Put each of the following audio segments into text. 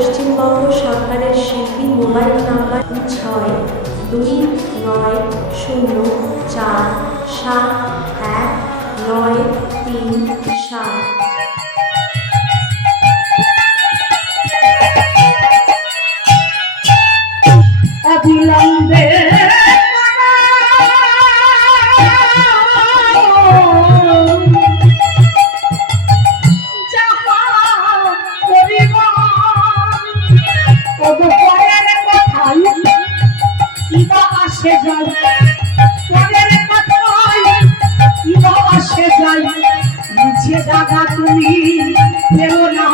পশ্চিমবঙ্গ সরকারের শিল্পী mobile number 62904719337। অবিলম্বে তুমি কেউ না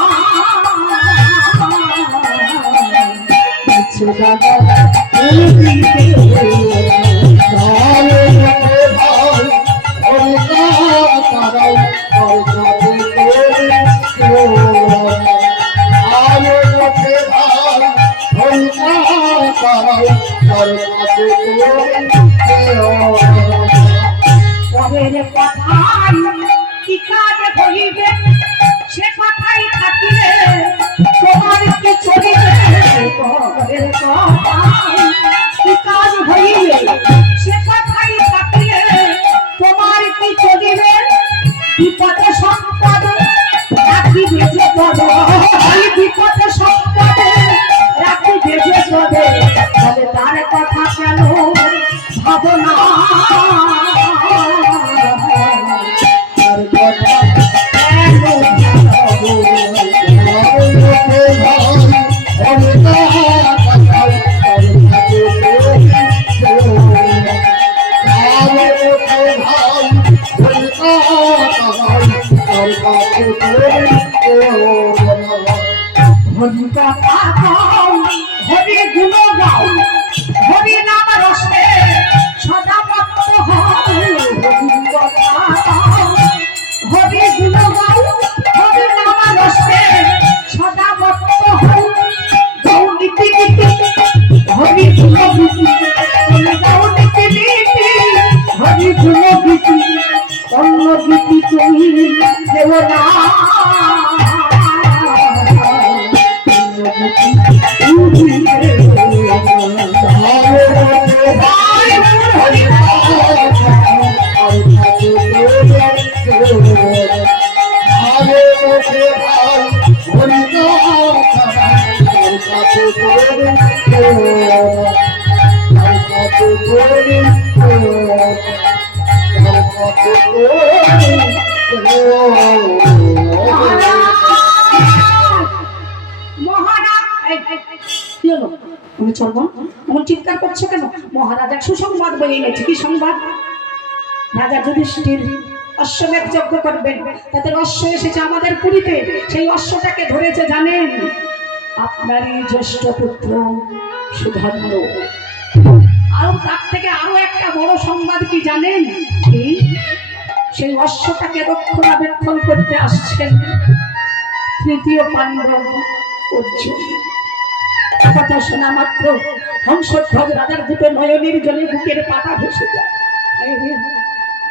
পরের কথাই কি কাজ হইবে সে কথাই থাকিলে তোমার কি চলিবে। পরের কথাই কি কাজ হইবে সে কথাই থাকিলে তোমার কি চলিবে। বিপদ সম্পদ রাখিবে যে পদে, বিপদ সম্পদ রাখিবে যে পদে, তবে তার কথা কেন ভাবনা। হরি গুণ গাও, হরি নাম রসে সদা মত্ত হও। হরি গুণ গাও, হরি নাম রসে সদা মত্ত হও। গাও নীতি নীতি হরি গুণ গীতি, গাও নীতি নীতি হরি গুণ গীতি, অন্য গীতি তুমি দেব না। চিৎকার করছো কেন? মহারাজ এক সুসংবাদ বলে এনেছে। কি সংবাদ? রাজা যুধিষ্ঠির অশ্বমেধ যজ্ঞ করবেন, তাদের অশ্ব এসেছে আমাদের পুরীতে। সেই অশ্বটাকে ধরেছে জানেন আপনারই জ্যেষ্ঠ পুত্র সুধর্ম। আর তার থেকে আরো একটা বড় সংবাদ কি জানেন? কি? সেই অশ্বটাকে রক্ষণাবেক্ষণ করতে আসছেন তৃতীয় পাণ্ডব অর্জুন। কথা শোনা মাত্র হংসধ্বজ রাজার দুটো নয়নের জলে বুকের পাতা ভেসে যায়।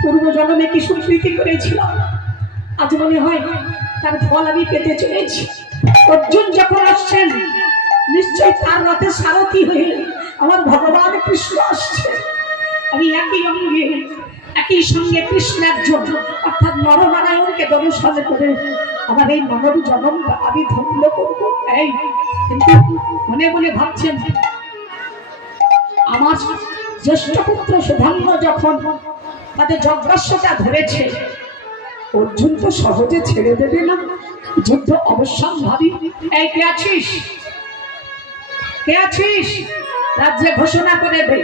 পূর্ব জন্মে কি সুকৃতি করেছিলাম, আজ মনে হয় তার ফল আমি পেতে চলেছি। অর্জুন যখন আসছেন নিশ্চয় তার রথে সারথি হয়ে আমার ভগবান কৃষ্ণ আসছে। আমি একই অঙ্গে একই সঙ্গে কৃষ্ণের জন্য অর্থাৎ নরনারায়ণকে দর্শন করে আমার এই মানব জন্মটা আমি ধন্য করব। এই কিন্তু মনে মনে ভাবছেন আমার জ্যেষ্ঠ পুত্র সুধর্ম যখন তাদের যজ্ঞাস্যটা ধরেছে, অর্জুন তো সহজে ছেড়ে দেবে না, যুদ্ধ অবশ্যম্ভাবী। এই কে আছিস? কে আছিস? রাজ্যে ঘোষণা করে দে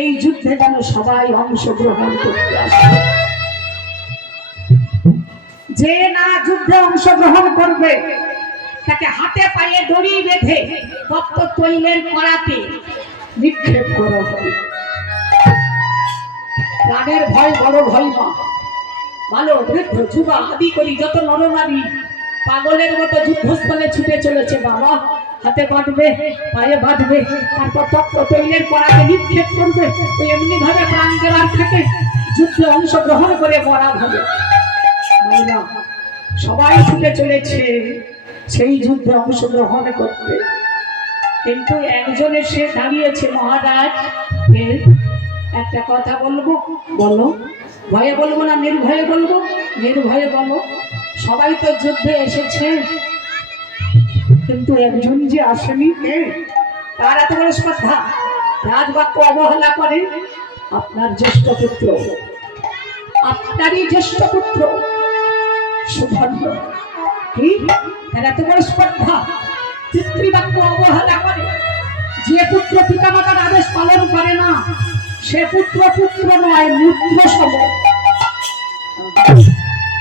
এই যুদ্ধে যেন সবাই অংশগ্রহণ করতে আসে। যে না যুদ্ধে অংশগ্রহণ করবে তাকে হাতে পায়ে দড়ি বেঁধে তপ্ত তৈলের কড়াতে নিক্ষেপ করা হবে। প্রাণের ভয় বড় ভয় মা। ভালো বৃদ্ধ যুবা আদি করি যত নরনারী পাগলের মতো যুদ্ধস্থলে ছুটে চলেছে। বাবা হাতে বাঁধবে, পায়ে বাঁধবে, তারপর তপ্ত তৈলের কড়াতে নিক্ষেপ করবে। এমনি ভাবে প্রাণ দেওয়ার থেকে যুদ্ধে অংশগ্রহণ করে মরা হবে। সবাই ছুটে চলেছে। সেই যুদ্ধে অংশগ্রহণ করতে। কিন্তু একজন এসে দাঁড়িয়েছে, মহারাজ একটা কথা বলবো। বলো। ভয়ে বলবো না নির্ভয়ে বলবো? নির্ভয়ে বলো। সবাই তো যুদ্ধে এসেছে, কিন্তু একজন যে আসেনি, তার এত বড় স্পর্ধা, রাজবাক্য অবহেলা করে। আপনার জ্যেষ্ঠ পুত্র, আপনারই জ্যেষ্ঠ পুত্র সুধর্ম, কি তার এত বড় স্পর্ধা, পিতৃবাক্য অবহেলা করে। যে পুত্র পিতামাতার আদেশ পালন করে না, সে পুত্র পুত্র নয়, মূর্খ সম।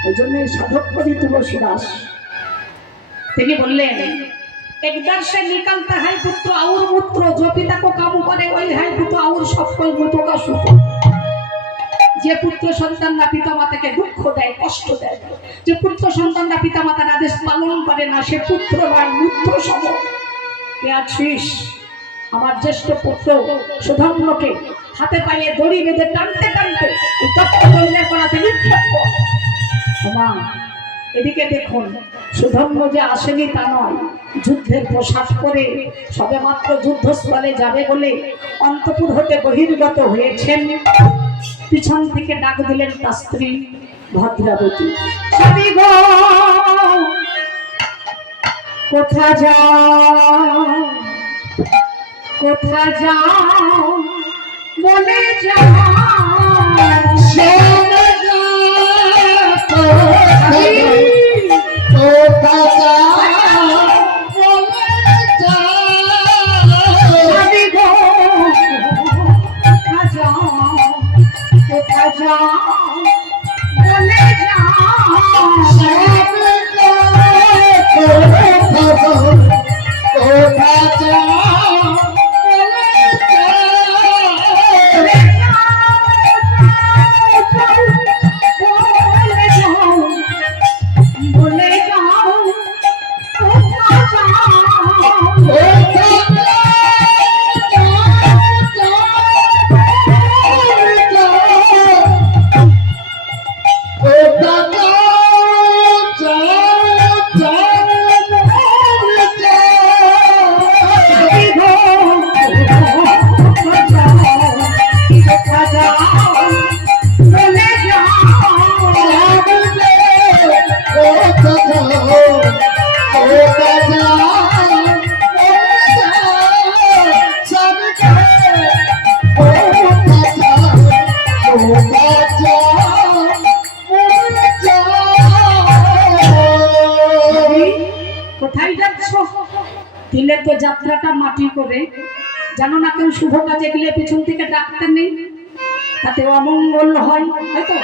ওই জন্য সাধক কবি তুলসীদাস তিনি বললেন, একবার সে নিকালতা है पुत्र और मूत्र जो पिता को काम करे वही है पुत्र और सब कोई मूत्र का सूत्र। যে পুত্র সন্তানরা পিতামাতাকে দুঃখ দেয়, কষ্ট দেয়, যে পুত্র সন্তানরা পিতামাতার আদেশ পালন করে না, সে পুত্র নয়, মূর্খ সম। কে আছিস? আমার জ্যেষ্ঠ পুত্র সুধর্মকে হাতে পায়ে দড়ি বেঁধে টানতে টানতে তপ্তকৈলার করাতে নিক্ষেপ কর। মা, এদিকে দেখুন, সুধর্ম যে আসেনি তা নয়, যুদ্ধের পোশাক পরে সবে মাত্র যুদ্ধস্থলে যাবে বলে অন্তপুর হতে বহির্গত হয়েছেন। পিছন থেকে ডাক দিলেন তার স্ত্রী ভদ্রাবতী, স্বামী গো কোথা যাও, কোথা যাও বলে যাও। দিলে তো যাত্রাটা মাটি করে, জানো না কেউ শুভ কাজে গেলে পিছন থেকে ডাক্তার নেই, তাতে অমঙ্গল হয় হয়তো,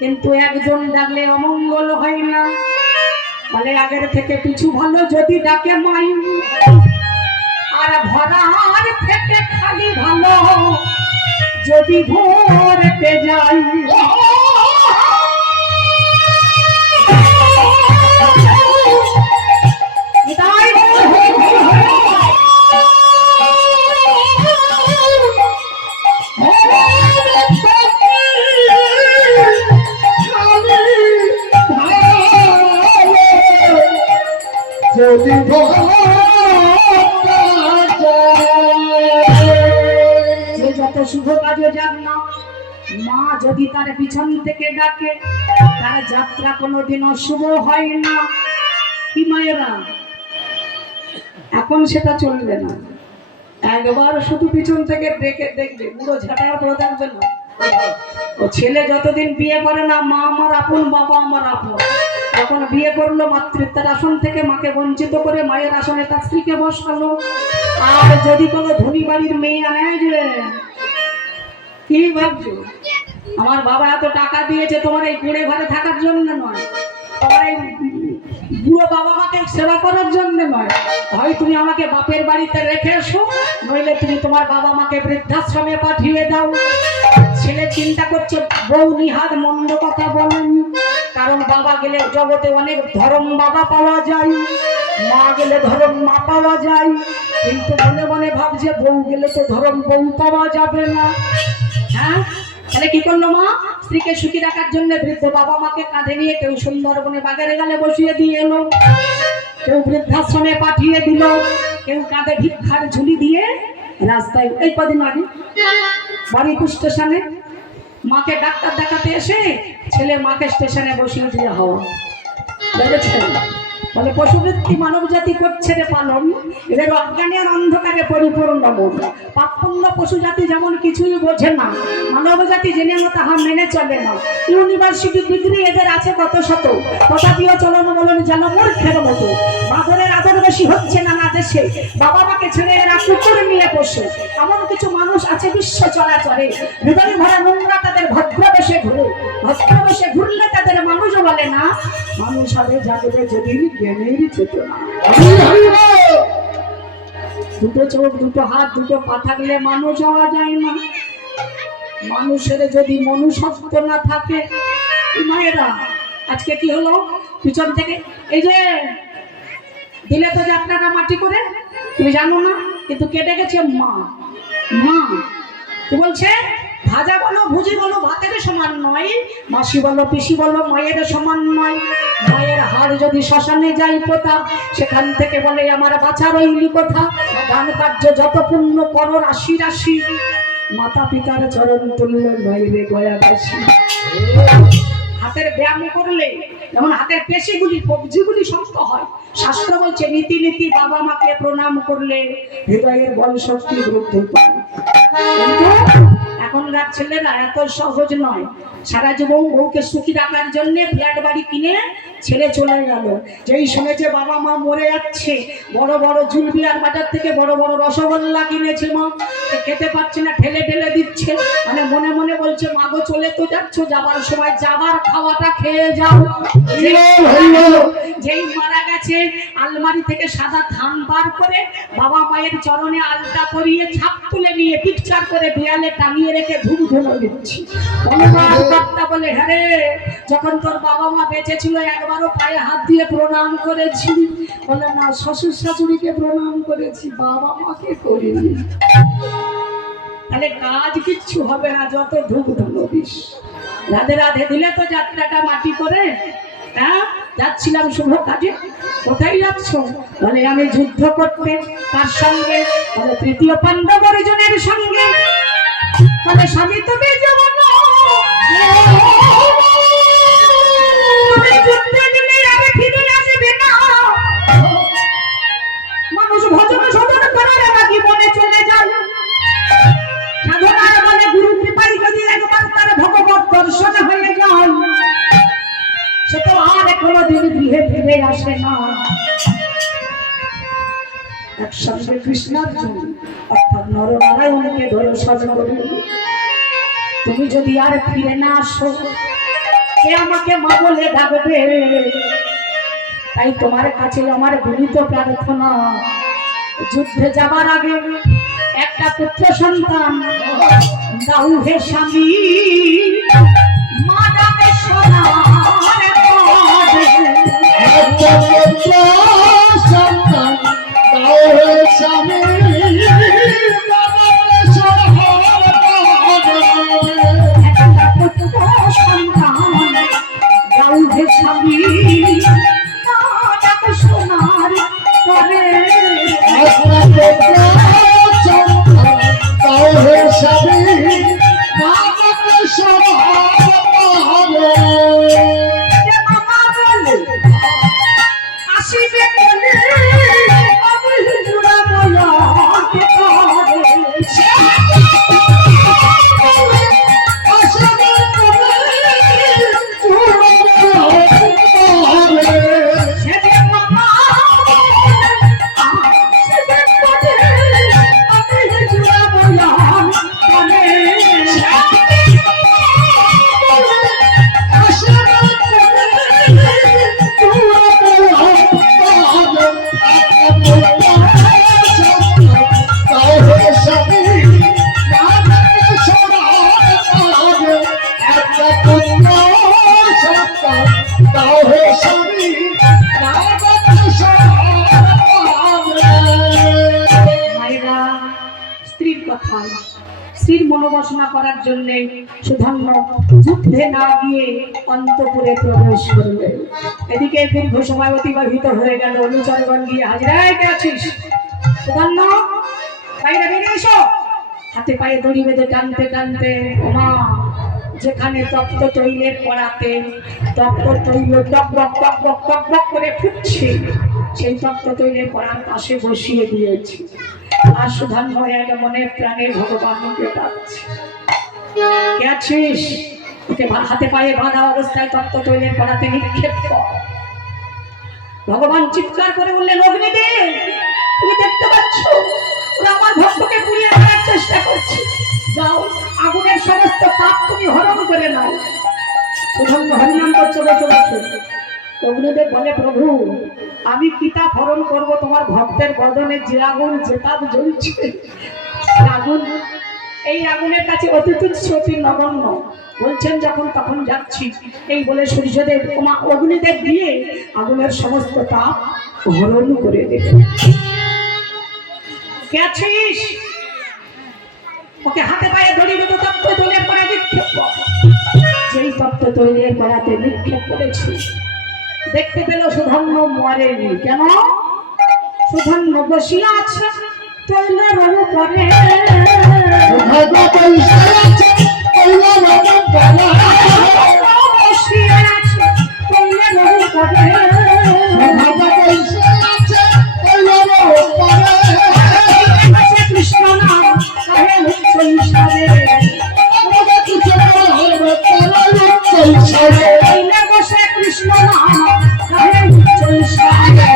কিন্তু একজন ডাকলে অমঙ্গল হয় না, বলে আগের থেকে পিছু ভালো যদি ডাকে মাই, আর ভরার থেকে খালি ভালো যদি ভোরতে যাই। যে যত শুভ কাজে যাক না, মা যদি তার পিছন থেকে ডাকে, তার যাত্রা কোনোদিনও শুভ হয় না। কি মায়েরা, এখন সেটা চলবে না। একবার শুধু পিছন থেকে ডেকে দেখবে, পুরো ঝাঁটার পরে দেখবে না। ও ছেলে যতদিন বিয়ে করে না, মা আমার আপন, বাবা আমার আপন, যখন বিয়ে করলো মাতৃত্বের আসন থেকে মাকে বঞ্চিত করে মায়ের আসনে তার স্ত্রীকে বসালো। আর যদি কোনো ধনী বাড়ির মেয়ে আনে, যে কি ভাবছো আমার বাবা এত টাকা দিয়েছে তোমার এই কুড়ে ঘরে থাকার জন্য নয়, তোমার এই বুড়ো বাবা মাকে সেবা করার জন্য নয়, হয় তুমি আমাকে বাপের বাড়িতে রেখে এসো, নইলে তুমি তোমার বাবা মাকে বৃদ্ধাশ্রমে পাঠিয়ে দাও। ছেলে চিন্তা করছে বউ নিহাত মন্দ কথা বলেন, কারণ বাবা গেলে জগতে অনেক ধর্ম বাবা পাওয়া যায়, মা গেলে ধর্ম মা পাওয়া যায়, কিন্তু মনে মনে ভাবছে বউ গেলে তো ধর্ম বউ পাওয়া যাবে না। হ্যাঁ, তাহলে কি করলো মা? স্ত্রীকে সুখী রাখার জন্য বৃদ্ধ বাবা মাকে কাঁধে নিয়ে কেউ সুন্দরবনে বাগারে গালে বসিয়ে দিয়ে এলো, কেউ বৃদ্ধাশ্রমে পাঠিয়ে দিল, কেউ কাঁধে ভিক্ষার ঝুলি দিয়ে রাস্তায়। এই কদিন আগে বারুইপুর স্টেশনে মাকে ডাক্তার দেখাতে এসে ছেলে মাকে স্টেশনে বসিয়ে দিয়ে হওয়া বুঝেছেন? বলে পশুবৃত্তি মানব জাতি করছে রে পালন, এদের অজ্ঞানী আর অন্ধকারে পরিপূর্ণ মন। পাপপুণ্য পশু জাতি যেমন কিছুই বোঝে না, মানব জাতি জেনে তাহা মেনে চলে না। ইউনিভার্সিটি ডিগ্রি এদের আছে কত শত, তথাপিও চলন বলন যেন মূর্খের মতো। বাদরের আদর বেশি হচ্ছে নানা দেশে, বাবা মাকে ছেড়ে এরা কুকুর নিয়ে বসে। এমন কিছু মানুষ আছে বিশ্ব চরাচরে, হৃদয় ভরা নোংরা তাদের ভদ্রবেশে ঘুরে। ভদ্রবেশে ঘুরলে তাদের মানুষ বলে না, মানুষ হবে জানবে যদি জ্ঞানের চেতনা। দুটো চোখ, দুটো হাত, দুটো পা থাকলে মানুষ হওয়া যায় না। মানুষের যদি মনুষ্যত্ব না থাকে, মায়েরা আজকে কি হলো পিছন থেকে এই যে দিলে তো যাত্রাটা মাটি করে, তুমি জানো না, কিন্তু কেটে গেছে মা। মা কি বলছে? ভাজা বলো ভুজি বলো ভাতের সমান নয়, মাসি বলো পিসি বলো মায়ের সমান নয়। মায়ের হাড় যদি শ্মশানে যাই পোতা, সেখান থেকে বলে আমার বাছা রইলি কোথা। দান কার্য যত পুণ্য করো রাশি রাশি, মাতা পিতার চরণ তুললে বাইরে গয়া গাছি। হাতের ব্যায়াম করলে যেমন হাতের পেশিগুলি কবজিগুলি শক্ত হয়, শাস্ত্র বলছে নীতি নীতি বাবা মাকে প্রণাম করলে হৃদয়ের বল শক্তি বৃদ্ধি পায়। এখনকার ছেলেরা এত সহজ নয়। সারা জীবন বউকে সুখী রাখার জন্য ফ্ল্যাট বাড়ি কিনে ছেড়ে চলে গেল। যেই শুনেছে বাবা মা মরে যাচ্ছে, বড় বড় জুলবিয়ার বাজার থেকে বড় বড় রসগোল্লা কিনেছে, মা খেতে পারছে না, ঠেলে ঠেলে দিচ্ছে। মানে মনে মনে বলছে মা গো চলে তো যাচ্ছ, যাবার সময় যাবার খাওয়াটা খেয়ে যাও। যেই মারা গেছে আলমারি থেকে সাদা থান বার করে বাবা মায়ের চরণে আলতা পরিয়ে ছাপ তুলে নিয়ে পিকচার করে দেয়ালে টাঙিয়ে রেখে ধূপ ধুলো দিচ্ছি। বলে হ্যাঁ রে, যখন তোর বাবা মা বেঁচে ছিল একবারও পায়ে হাত দিয়ে প্রণাম করেছি? বলে না, শ্বশুর শাশুড়িকে প্রণাম করেছি, বাবা মাকে করিনি। তাহলে কাজ কিচ্ছু হবে না যত ধূপ ধুলো দিস। রাধে রাধে দিলে তো যাত্রাটা মাটি করে। হ্যাঁ, যাচ্ছিলাম শুভ কাজে। কোথায় যাচ্ছ? বলে আমি যুদ্ধ করতে। তার সঙ্গে? বলে তৃতীয় পাণ্ডব অর্জুনের সঙ্গে। বলে স্বামী তুমি যাব না, যুদ্ধে গেলে আমি ফিরে আসবে না। মানুষ ভজন সাধন করার নাকি মনে চলে যায়। সাধনার বলে গুরু কৃপায় যদি একবার তার ভগবত দর্শন হয়ে যায়, সে তো আর কোনোদিন গৃহে ফিরে আসে না। একসঙ্গে কৃষ্ণার্জুন অর্থাৎ নরনারায়ণকে দর্শন করে। তুমি যদি আর ফিরে না আসো, কে আমাকে মা বলে ডাকবে? তাই তোমার কাছে আমার বিনীত প্রার্থনা, যুদ্ধে যাবার আগে একটা পুত্র সন্তান দাও হে স্বামী। মা ডাকে সোনার সন্তান দাও হে স্বামী, স্বামী সোনার করে আসিবে বলে আমি জুড়াবো স্ত্রীর মনোবাসনা করার জন্য সুধন্য যুদ্ধে না গিয়ে অন্তপুরে প্রবেশ করবে। এদিকে দীর্ঘ সময় অতিবাহিত হয়ে গেল। অনুচরগণ গিয়ে হাজিরায় কে আছিস? সুধন্য বাইরে বেরিয়ে এসো। হাতে পায়ে দড়ি বেঁধে টানতে টানতে ওমা যেখানে তপ্ত তৈলের পড়াতে তপ্ত তৈল টকবক টকবক টকবক করে ফুটছে, সেই তপ্ত তৈলের পড়ার পাশে বসিয়ে দিয়েছি। আর সুধন্য এক মনে প্রাণে ভগবানকে ডাকছে, কে আছিস? ওকে হাতে পায়ে বাঁধা অবস্থায় তপ্ত তৈলের পড়াতে নিক্ষেপ কর। ভগবান চিৎকার করে বললেন, অগ্নিদেব তুমি দেখতে পাচ্ছ ওরা আমার ভক্তকে পুড়িয়ে মারার চেষ্টা করছে, যাও আগুনের সমস্ত তাপ তুমি হরণ করে নাও। সুধন্য হরিনাম করছে বসে বসে। অগ্নিদেব বলে, প্রভু আমি কি তাপ হরণ করবো? তোমার ভক্তের বদনে যে আগুন যে তাপ জ্বলছে, আগুন এই আগুনের কাছে অতি তুচ্ছ অতি নগণ্য। বলছেন যখন তখন যাচ্ছি, এই বলে সূর্যদেব অগ্নিদেব দিয়ে আগুনের সমস্ত তাপ হরণ করে দেবে। কে আছিস? ওকে হাতে পায়ে দড়ি বেঁধে তপ্ত তৈলের পরে নিক্ষেপ কর। যেই তপ্ত তৈলের পড়াতে নিক্ষেপ করেছি, দেখতে পেল সুধন্য মরেনি। কেন? সুধন্য বসিয়া আছে তৈলের উপরে। বসিয়া আছে তৈলের উপরে। কৃষ্ণ নাম কাহে উচ্চ ঈশ্বরে। বসে কৃষ্ণ নাম কাহে উচ্চ ঈশ্বরে।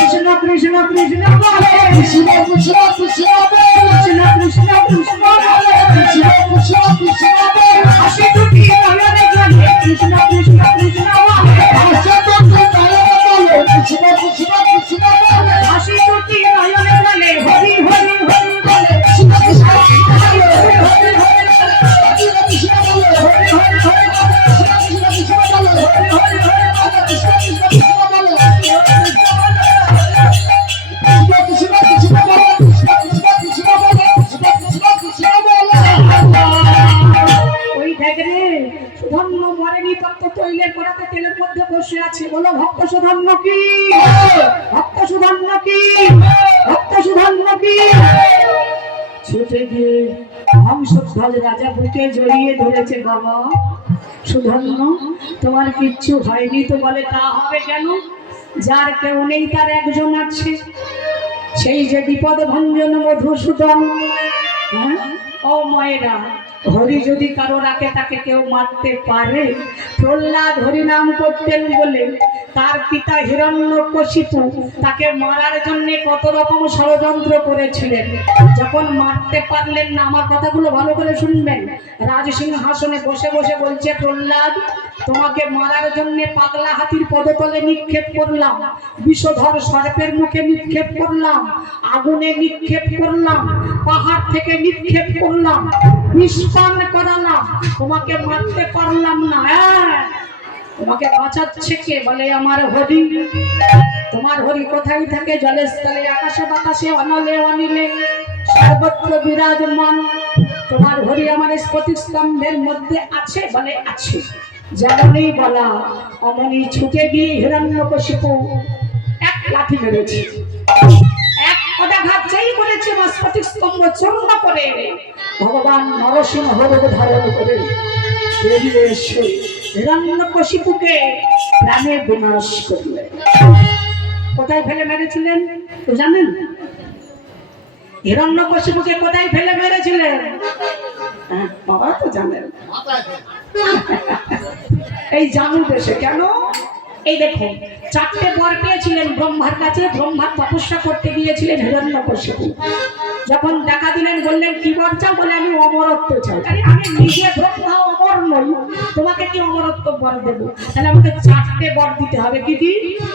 কৃষ্ণ কৃষ্ণ কৃষ্ণ বলে, কৃষ্ণ কৃষ্ণ কৃষ্ণ বলে, কৃষ্ণ কৃষ্ণ কৃষ্ণ বলে, কৃষ্ণ কৃষ্ণ কৃষ্ণ বলে। হাসি দুটি নয়নে জলে, কৃষ্ণ কৃষ্ণ কৃষ্ণ বলে, হাসি দুটি নয়নে জলে, কৃষ্ণ কৃষ্ণ কৃষ্ণ বলে, হাসি দুটি নয়নে জলে, হরি হরি হরি বলে, কৃষ্ণ কৃষ্ণ হরি হরি হরি হরি বলে, কৃষ্ণ কৃষ্ণ বলে, হরি হরি হরি বলে, কৃষ্ণ কৃষ্ণ বলে, হরি হরি হরি বলে, কৃষ্ণ কৃষ্ণ কৃষ্ণ বলে। ওই দেখ রে, সুধন্য মরেনি, তপ্ত তৈলের পড়াতে তেলের মধ্যে বসে আছে। বলো ভক্ত সুধন্য কি? ভক্ত সুধন্য কি? ভক্ত সুধন্য কি? ছুটে গিয়ে হংসধ্বজ রাজা বুকে জড়িয়ে ধরেছে। বাবা সুধন্য তোমার কিচ্ছু হয়নি তো? বলে তা হবে কেন? যার কেউ নেই তার একজন আছে, সেই যে বিপদ ভঞ্জন মধুসূদন। ও মায়েরা, হরি যদি কারো রাখে তাকে কেউ মারতে পারে? প্রহ্লাদ হরি নাম করতেন বলে তার পিতা হিরণ্যকশিপু তাকে মারার জন্য কত রকম ষড়যন্ত্র করেছিলেন। যখন মারতে পারলেন না, আমার কথাগুলো ভালো করে শুনবেন, রাজসিংহাসনে বসে বসে বলছে, প্রহ্লাদ তোমাকে মারার জন্য পাগলা হাতির পদতলে নিক্ষেপ করলাম, বিষধর সর্পের মুখে নিক্ষেপ করলাম, আগুনে নিক্ষেপ করলাম, পাহাড় থেকে নিক্ষেপ করলাম, বিস্ফান করালাম, তোমাকে মারতে পারলাম না। তোমাকে বাঁচাচ্ছে কে? বলে আমার হরি। তোমার হরি কোথায় থাকে? জলে স্থলে আকাশে বাতাসে অনলে অনিলে সর্বত্র বিরাজমান। তোমার হরি আমার স্ফটিক স্তম্ভের মধ্যে আছে। বলে আছে। যেমনই বলা অমনি ছুটে গিয়ে হিরণ্যকশিপু এক লাঠি মেরেছে। এক পদাঘাত যেই করেছে স্ফটিক স্তম্ভ চূর্ণ করে ভগবান নরসিংহ রূপ ধারণ করে বেরিয়ে এসে হিরণ্যকশিপুকে প্রাণে বিনাশ করলেন। কোথায় ফেলে মেরেছিলেন তো জানেন? হিরণ্যকশিপুকে কোথায় ফেলে মেরেছিলেন? বাবা তো জানেন, এই জানু দেশে। কেন? এই দেখুন, 4টে বর পেয়েছিলেন ব্রহ্মার কাছে। ব্রহ্মার তপস্যা করতে গিয়েছিলেন হিরণ্যকশিপু। যখন দেখা দিলেন বললেন কি বর চাও? বলে আমি অমরত্ব চাই। আরে আমি নিজে ব্রহ্মা অমর নই, তোমাকে কি অমরত্ব বর দেবো? তাহলে আমাকে 4টে বর দিতে হবে। কি দি?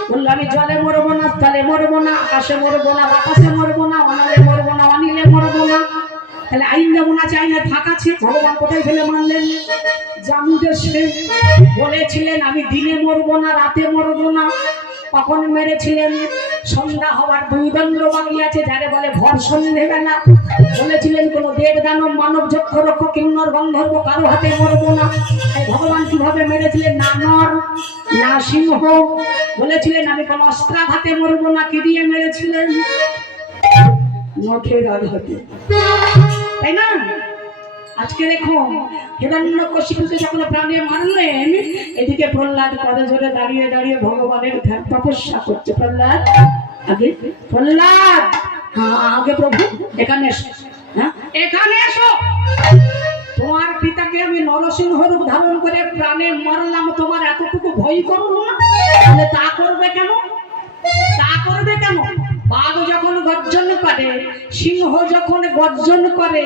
বললো আমি জলে মরবো না, স্থলে মরবো না, আকাশে মরবো না, বাতাসে মরবো না, অনালে মরবো না, অনিলে মরবো না। তাহলে আইন যেমন আছে আইনের ফাঁক আছে। ভগবান কোথায় ফেলে মানলেন? জানু দেশে। বলেছিলেন আমি দিনে মরবো না, রাতে মরবো না। কখন মেরেছিলেন? সন্ধ্যা হওয়ার দুই দণ্ড বাকি আছে, যারে বলে ভর সন্ধ্যেবেলা। বলেছিলেন কোন দেব দানব মানব যক্ষ রক্ষ কিন্নর গন্ধর্ব কারো হাতে মরবো না। তাই ভগবান কিভাবে মেরেছিলেন? না নর না সিংহ। বলেছিলেন আমি কোন অস্ত্রাঘাতে মরবো না, কি দিয়ে মেরেছিলেন? নখের আঘাতে, তাই না? আজকে দেখুন হিরণ্যকশিপুকে যখন প্রাণে মারলেন, এদিকে প্রহ্লাদ পদে জোরে দাঁড়িয়ে দাঁড়িয়ে ভগবানের ধ্যান তপস্যা করছে। প্রহ্লাদ আগে, প্রহ্লাদ হ্যাঁ আগে প্রভু এখানে এসো, হ্যাঁ এখানে এসো। তোমার পিতাকে আমি নরসিংহ রূপ ধারণ করে প্রাণে মারলাম, তোমার এতটুকু ভয় করলো না? তাহলে তা করবে কেন? তা করবে কেন? বাঘ যখন গর্জন করে, সিংহ যখন গর্জন করে,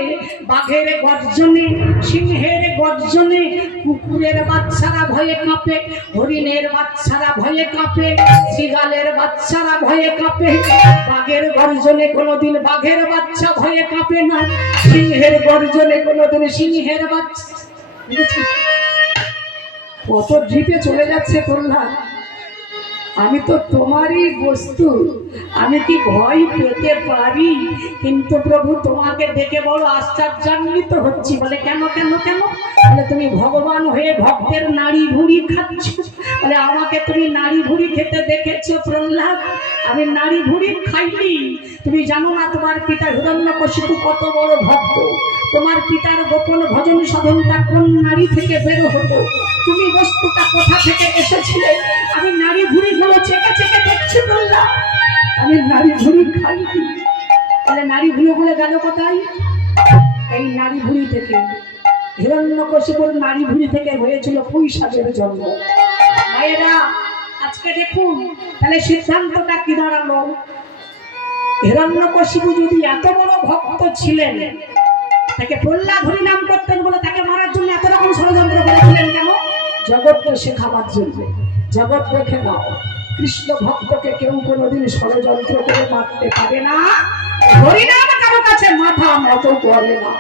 বাঘের গর্জনে, সিংহের গর্জনে কুকুরের বাচ্চারা ভয়ে কাঁপে, হরিণের বাচ্চারা ভয়ে কাঁপে, শৃগালের বাচ্চারা ভয়ে কাঁপে। বাঘের গর্জনে কোনোদিন বাঘের বাচ্চা ভয়ে কাঁপে না, সিংহের গর্জনে কোনোদিন সিংহের বাচ্চা। কত ড্রিপে চলে যাচ্ছে প্রহ্লাদ। আমি তো তোমারই বস্তু, আমি কি ভয় পেতে পারি? কিন্তু প্রভু তোমাকে দেখে বড় আশ্চর্যান্বিত হচ্ছি। বলে কেন কেন কেন? বলে তুমি ভগবান হয়ে ভক্তের নাড়ি ভুড়ি খাচ্ছ। বলে আমাকে তুমি নাড়ি ভুড়ি খেতে দেখেছো প্রহ্লাদ? আমি নাড়ি ভুড়ি খাইনি। তুমি জানো না তোমার পিতা হিরণ্যকশিপু কত বড় ভক্ত? তোমার পিতার গোপন ভজন সাধনটা কোন নারী থেকে বের হতো? তুমি বস্তুটা কোথা থেকে এসেছিলে? আমি নারী ভুড়ি গুলো চেকে চেকে দেখছি বললাম, আমি নারী ভুড়ি খাইনি। তাহলে নারী ভুড়ি গুলো গেল কোথায়? এই নারী ভুড়ি থেকে, হিরণ্যকশিপুর নারী ভুড়ি থেকে হয়েছিল পুঁইশাকের জন্ম। ভাইয়েরা আজকে দেখুন তাহলে সিদ্ধান্তটা কি দাঁড়ালো? হিরণ্যকশিপু যদি এত বড় ভক্ত ছিলেন, তাকে প্রহ্লাদ হরি নাম করতেন বলে তাকে মারার জন্য এত রকম ষড়যন্ত্র করেছিলেন কেন? জগৎকে শেখাবার জন্য। জগৎ দেখে নাও, কৃষ্ণ ভক্তকে কেউ কোনোদিন ষড়যন্ত্র করে মারতে পারে না, হরিনাম কারো কাছে মাথা নত করে না।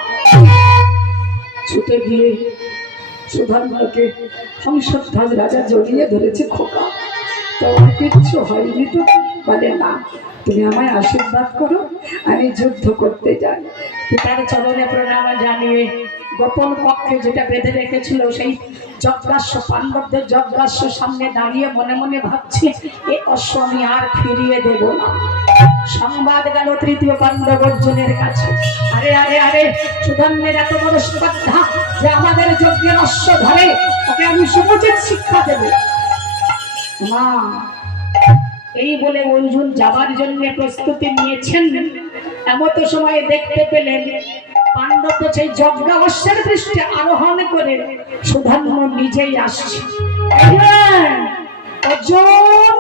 ছুটে গিয়ে সুধর্মকে হংসধ্বজ রাজা জড়িয়ে ধরেছে, খোকা তোমার কিচ্ছু হয়নি তো? বলে না, তুমি আমায় আশীর্বাদ করো, আমি যুদ্ধ করতে যাই। পিতার চরণে প্রণাম জানিয়ে গোপন পক্ষে যেটা বেঁধে রেখেছিল সেই যজ্ঞাশ্ব, পাণ্ডবদের যজ্ঞাশ্ব সামনে দাঁড়িয়ে মনে মনে ভাবছে এ অশ্ব আমি আর ফিরিয়ে দেব না। সংবাদ গেল তৃতীয় পাণ্ডব অর্জুনের কাছে, আরে আরে আরে সুধর্মের এত বড় স্পর্ধা যে আমাদের যজ্ঞের অশ্ব ধরে, ওকে আমি সমুচিত শিক্ষা দেব। মা এই বলে অর্জুন যাবার জন্য প্রস্তুতি নিয়েছেন। এমত সময় দেখতে পেলেন পাণ্ডব সেই যজ্ঞাবশ্যের দৃষ্টি আরোহণ করে সুধর্ম নিজেই আসছে। অর্জুন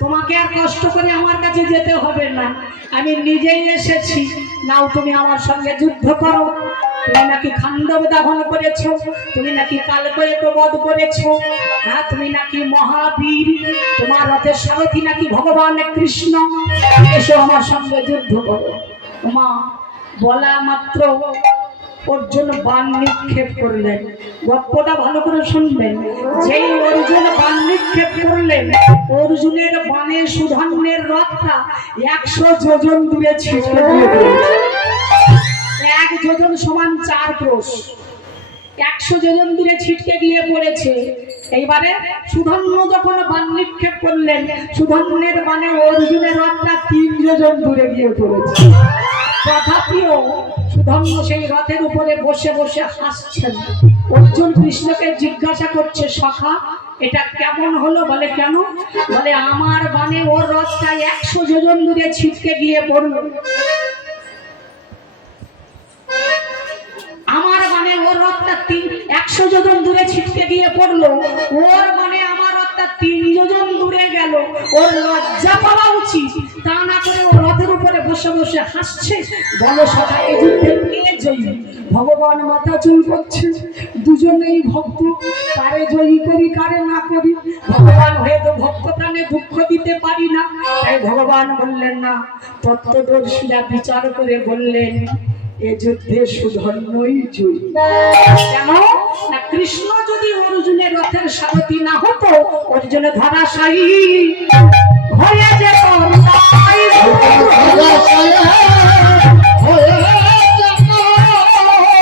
তোমাকে আর কষ্ট করে আমার কাছে যেতে হবে না, আমি নিজেই এসেছি। নাও তুমি আমার সঙ্গে যুদ্ধ করো। তুমি নাকি খাণ্ডব দাহন করেছো, তুমি নাকি কালকেয়ক বধ করেছো, হ্যাঁ তুমি নাকি মহাবীর, তোমার রথের সারথি নাকি ভগবান কৃষ্ণ। এসো আমার সঙ্গে যুদ্ধ করো। মা বলা মাত্র অর্জুন বাণ নিক্ষেপ করলেন। গল্পটা ভালো করে শুনবেন। যেই অর্জুন বাণ নিক্ষেপ করলেন, অর্জুনের বাণে সুধর্মের রথটা 100 যোজন দূরে ছিটকে দিয়ে পড়েছে। 1 যোজন সমান 4 ক্রোশ, 100 যোজন দূরে ছিটকে গিয়ে পড়েছে। এইবারে সুধর্ম যখন বাণ নিক্ষেপ করলেন, সুধর্মের বাণে অর্জুনের রথটা 3 যোজন দূরে গিয়ে পড়েছে। তথাপিও সুধর্ম সেই রথের উপরে বসে বসে হাসছেন। অর্জুন কৃষ্ণকে জিজ্ঞাসা করছে, সখা এটা কেমন হলো? বলে কেন? বলে আমার বাণে ওর রথটা 100 যোজন দূরে ছিটকে গিয়ে পড়লো। আমার মানে ওর রথটা 100 যোজন দূরে ছিটকে গিয়ে পড়লো, ওর মানে আমার রথটা 3 যোজন দূরে গেল। ওর লজ্জা পাওয়া উচিত, তা না করে ও রথের উপরে বসে বসে হাসছে। বলো সদা এই যুদ্ধে কে জয়ী? ভগবান মাথা চুল করছে, দুজনেই ভক্ত, কারে জয়ী করি কারে না করি। ভগবান হয়ে তো ভক্ত প্রাণে দুঃখ দিতে পারি না। তাই ভগবান বললেন না, তত্ত্বদর্শীরা বিচার করে বললেন এ যুদ্ধে সুধন্যই জয়ী। কেন না কৃষ্ণ যদি অর্জুনের রথের সারথি না হতো অর্জুনে ধরাশায়ী হয়ে যেত তাই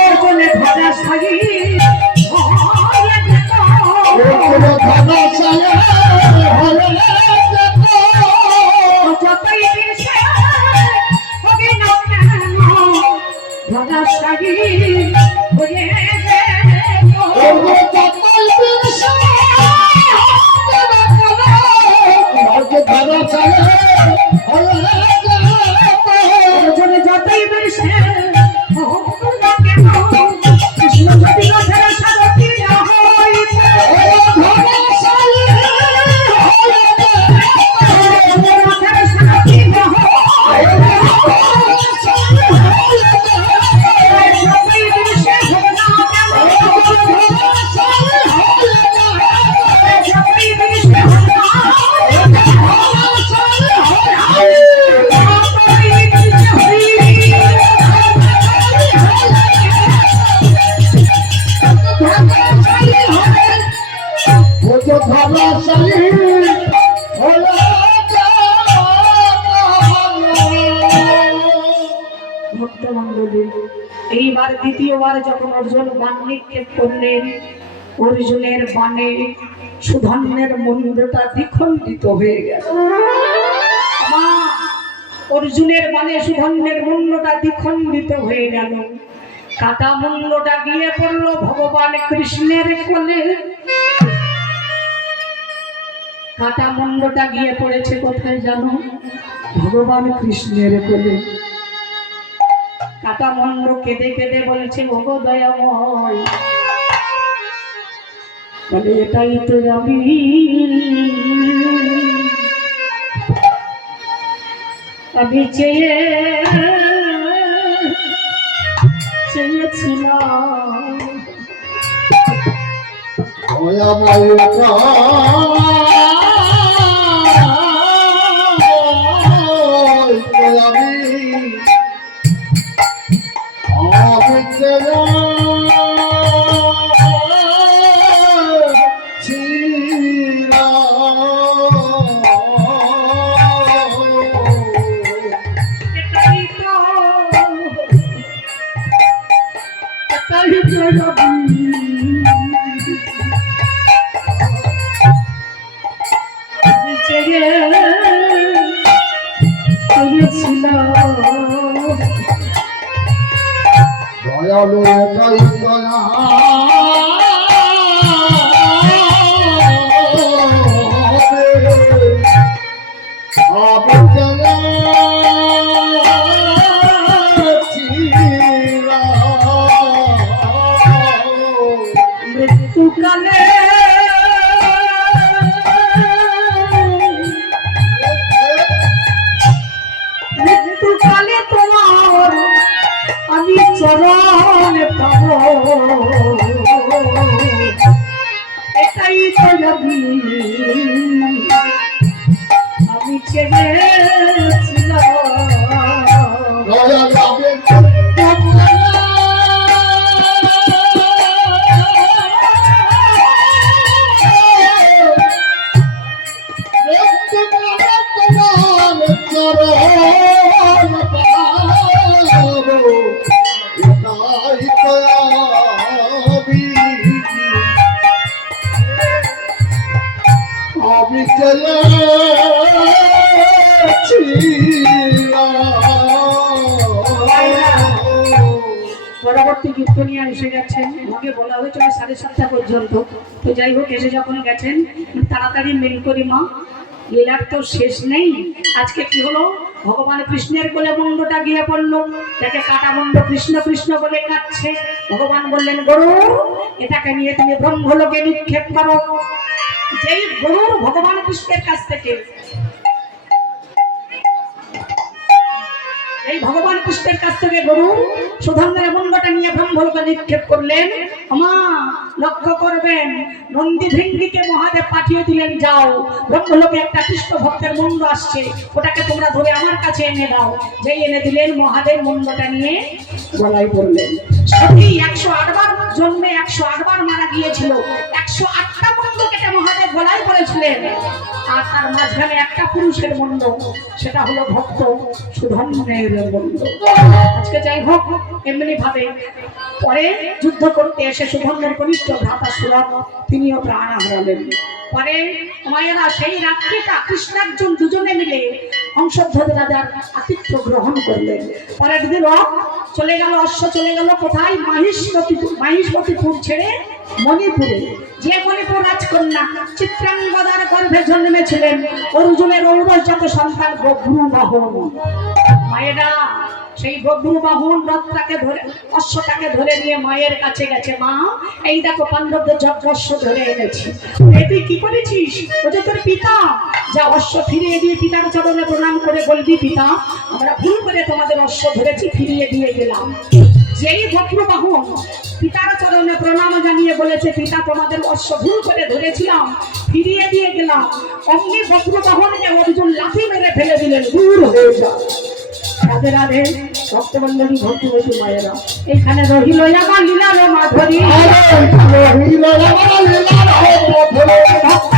অর্জুনে ধরাশায়ী হয়ে যেত যতই দেশে হবে না কেন ধরাশায়ী হয়ে অর্জুনে যতই বেশে হোক না কেন কৃষ্ণ যদি রথের সারথি না হইত রথের সারথি না হইত যতই বেশে হোক না কেন যতই বেশে হোক না ভক্তমণ্ডলী, এইবার দ্বিতীয়বার যখন অর্জুন বাণ নিক্ষেপ করলেন অর্জুনের বাণে সুধন্যের মুন্ডটা দ্বিখণ্ডিত হয়ে গেল। অর্জুনের বাণে সুধন্যের মুন্ডটা দ্বিখণ্ডিত হয়ে গেল। কাটা মুন্ডটা গিয়ে পড়লো ভগবান কৃষ্ণের কোলে। কাটা মুন্ডটা গিয়ে পড়েছে কোথায় জানো? ভগবান কৃষ্ণের কোলে। কাটা মুন্ড কেঁদে কেঁদে বলছে ওগো দয়াময়, বলে এটাই তো আমি চেয়েছিলাম। দয়ালু এটাই দয়া মৃত্যুকালে মৃত্যুকালে তোমার আমি চরণ পাব, এটাই তো আমি চেয়েছিলাম। আমি চলেছি পরবর্তী কীর্তনিয়া এসে গেছেন। আমাকে বলা হয়েছিল 7:30 পর্যন্ত। তো যাই হোক এসে যখন গেছেন তাড়াতাড়ি মেল করি মা, লীলার তো শেষ নেই। আজকে কি হলো, ভগবান কৃষ্ণের কোলে মুন্ডটা গিয়ে পড়লো। তাকে কাটা মুন্ড কৃষ্ণ কৃষ্ণ বলে কাটছে। ভগবান বললেন গরু এটাকে নিয়ে তুমি ব্রহ্মলোকে নিক্ষেপ করো। যেই গরুর ভগবান কৃষ্ণের কাছ থেকে এই ভগবান কৃষ্ণের কাছ থেকে গরু সুধন্বের মুন্ডটা নিয়ে ব্রহ্মলোকে নিক্ষেপ করলেন। আমা লক্ষ্য করবেন, নন্দী ভৃঙ্গিকে মহাদেব পাঠিয়ে দিলেন, যাও ব্রহ্মলোকে একটা কৃষ্ণ ভক্তের মুন্ড আসছে, ওটাকে তোমরা ধরে আমার কাছে এনে দাও। যেই এনে দিলেন, মহাদেব মুন্ডটা নিয়ে গলায় পড়লেন। সত্যি 108 বার জন্মে 108 বার মারা গিয়েছিল, 108টা মুন্ড কেটে মহাদেব গলায় পড়েছিলেন। আর তার মাঝখানে একটা পুরুষের মুন্ড, সেটা হলো ভক্ত সুধন্বের মুন্ড। আজকে যাই হোক, এমনি ভাবে পরে যুদ্ধ করতে এসে সুধন্বের কনিষ্ঠ ভ্রাতা সুরথ তিনিও প্রাণ হারালেন। পরে মায়েরা সেই রাত্রিটা কৃষ্ণার্জুন দুজনে মিলে হংসধ্বজ রাজার আতিথ্য গ্রহণ করলেন। পরের দিন চলে গেল, অশ্ব চলে গেল কোথায়? মাহিষ্মতিপুর ছেড়ে মণিপুরে। যে মণিপুর রাজকন্যা চিত্রাঙ্গদার গর্ভে জন্মেছিলেন, অর্জুনের ঔরসজাত সন্তান বভ্রু বাহন। মায়েরা সেই বভ্রু বাহন রথটাকে ধরে, অশ্বটাকে ধরে নিয়ে মায়ের কাছে গেছে। মা, এই দেখো পাণ্ডবদের যজ্ঞাশ্ব ধরে এনেছি। তুই কি করেছিস? ও যে তোর পিতা। যা অশ্ব ফিরিয়ে দিয়ে পিতার চরণে প্রণাম করে বলবি, পিতা আমরা ভুল করে তোমাদের অশ্ব ধরেছি, ফিরিয়ে দিয়ে গেলাম। যেই বভ্রু বাহন পিতার চরণে প্রণাম জানিয়ে বলেছে, পিতা তোমাদের অশ্ব ভুল করে ধরেছিলাম, ফিরিয়ে দিয়ে গেলাম, অমনি বভ্রু বাহনকে অর্জুন লাথি মেরে ফেলে দিলেন, দূর হয়ে যাও। রাধে রাধে ভক্তবল্লভী ভক্তিবতী মায়েরা, এখানে রহিল আমার লীলার মাধুরী। রহিল আমার লীলার মাধুরী।